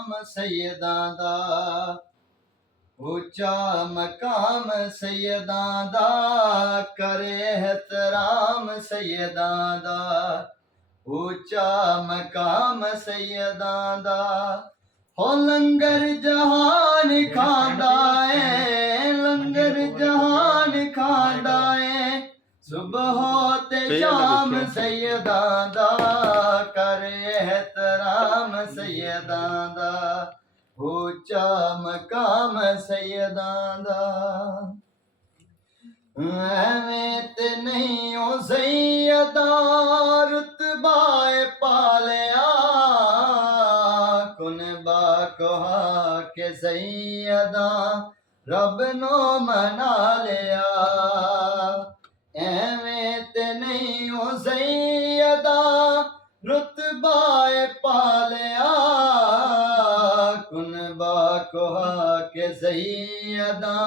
एहतराम सैयदां दा ऊंचा मकाम सैयदां दा करे एहतराम सैयदां दा ऊंचा मकाम सैयदां दा हो लंगर जहान खांदा है लंगर जहान खांदा है सुबह ते शाम सैयदां दा करे एहतराम सैयदां दा ऊंचा मकाम सैयदां दा एवें ते नहीं ओ सैयदा रुतबा पालिया कुन बाकोहा के सैयदा रब नो मना लिया एवें ते नहीं ओ सैयदा रुतबा पालिया कुन बाकोहा के सैयदा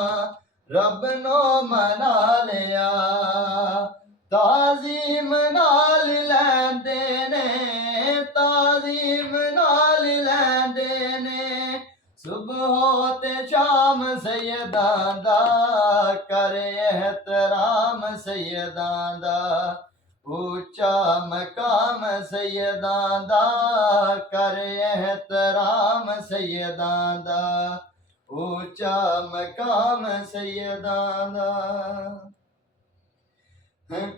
रब नो मना लिया ताजीम नाल लैंदे ने ताजीम नाल लैंदे ने सुबह ते शाम सैयदां दा करे एहतराम सैयदां दा ऊंचा मकाम सैयदां दा करे एहतराम सैयदां दा ऊंचा मकाम सैयदां दा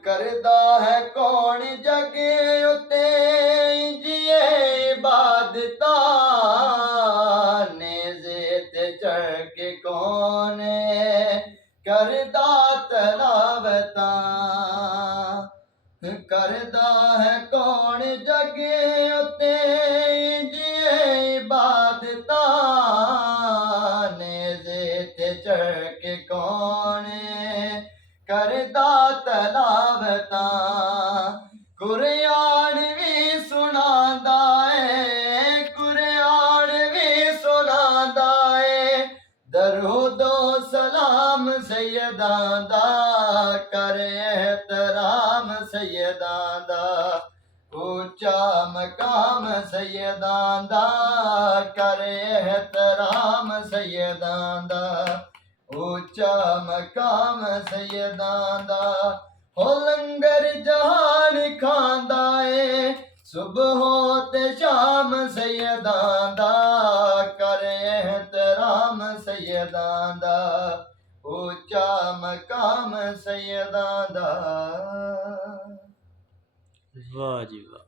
करदा है कौन जगे उते जिए इबादता नेज़े ते चढ़ के कौन करदा तलावता करदा है कौन जगे उते जिए इबादता नेज़े ते चढ़ के कौन करदा तलावता कुरआन भी सुनांदा है कुरआन भी सुनांदा है दरूदो सलाम सैयदां दा करे एहतराम सैयदां दा ऊंचा मकाम सैयदां दा करे एहतराम सैयदां दा ऊंचा मकाम सैयदां दा हो लंगर जहान खांदा है सुबह ते शाम सैयदां दा करे एहतराम सैयदां दा ऊंचा मकाम सैयदां दा। वाह जी वाह।